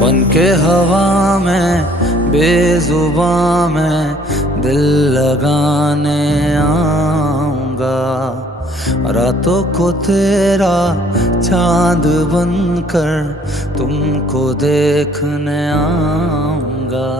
बन के हवा में बेजुबां में दिल लगाने आऊंगा। रातों को तेरा चांद बनकर तुमको देखने आऊंगा।